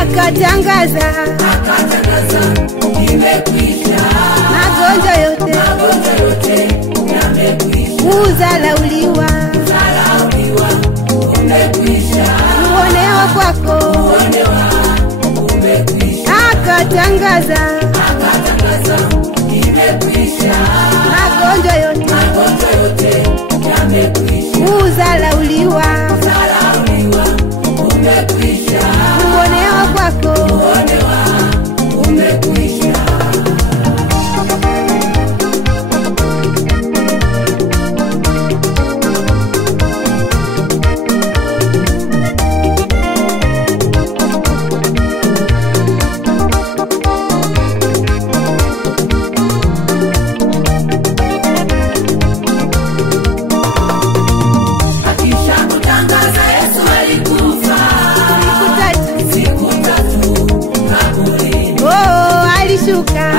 Akatangaza imekwisha, magonjwa yote yamekwisha, kudharauliwa umekwisha, kuonewa kwako umekwisha, akatangaza imekwisha, magonjwa yote yamekwisha, kudharauliwa umekwisha, kuonewa kwako umekwisha.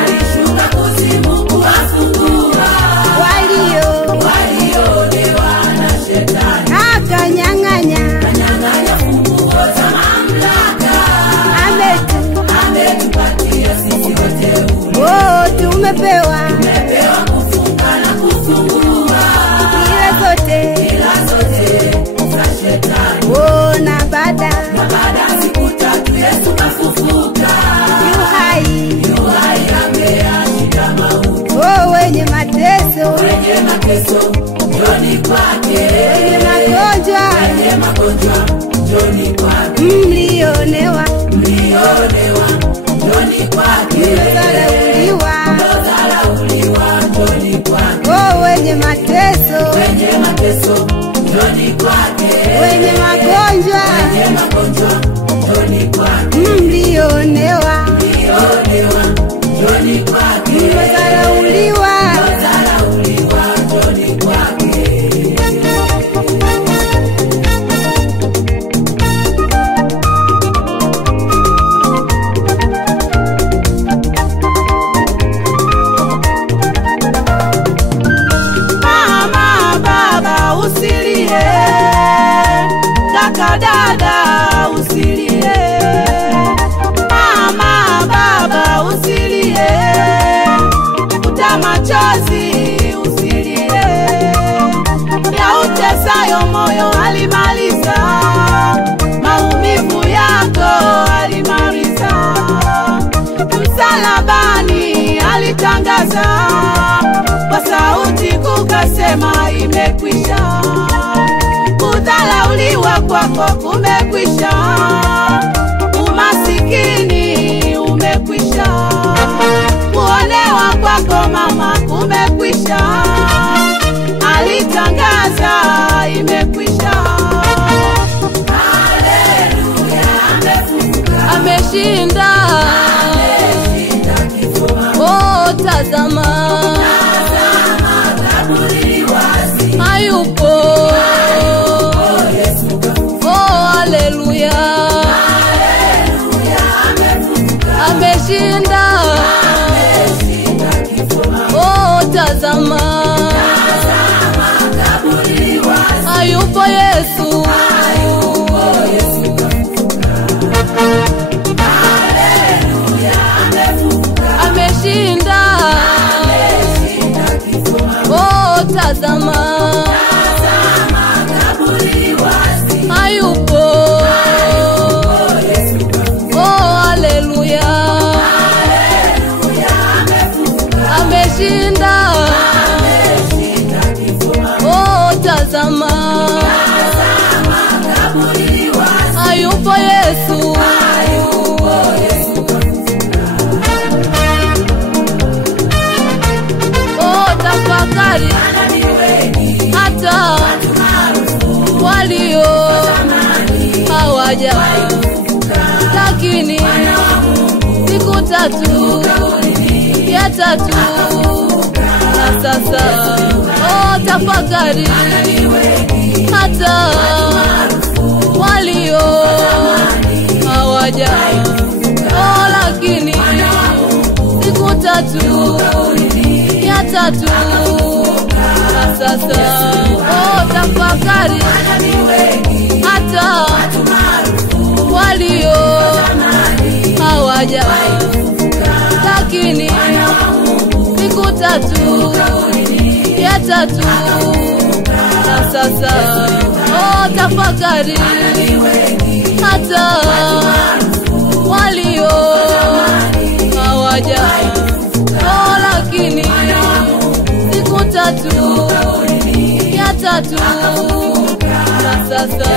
Alishuka kuzimu kuwafungua walioonewa na shetani, akanyang'anya funguo za mamlaka, ametupatia sisi wateule. Tumepewa kufunga na kufungua ila zote za shetani. Na baada ya siku 3 Yesu kafufuka, ameashinda mauti. wenye mateso njoni kwake, wenye magonjwa njoni kwake, mlionewa njoni kwake, mlodharauliwa njoni kwake, wenye mateso njoni kwake, wenye magonjwa njoni kwake, mlionewa njoni kwake, mlodharauliwa njoni kwake. Mama, baba usilie, kaka dada usilie. Mama, baba usilie, futa machozi usilie. Ya utesayo moyo alimaliza, maumivu yako alimaliza. Msalabani alitangaza, kwa sauti kukasema imekwisha. Kudharauliwa kwako kumekwisha. hawaja, lakini siku tatu ya tatu na sasa tafakari hata walio hawaja, lakini siku tatu ya tatu na sasa tafakari hata walio hawaja, lakini siku tatu ya tatu na sasa tafakari hata walio hawaja, lakini siku tatu ya tatu na sasa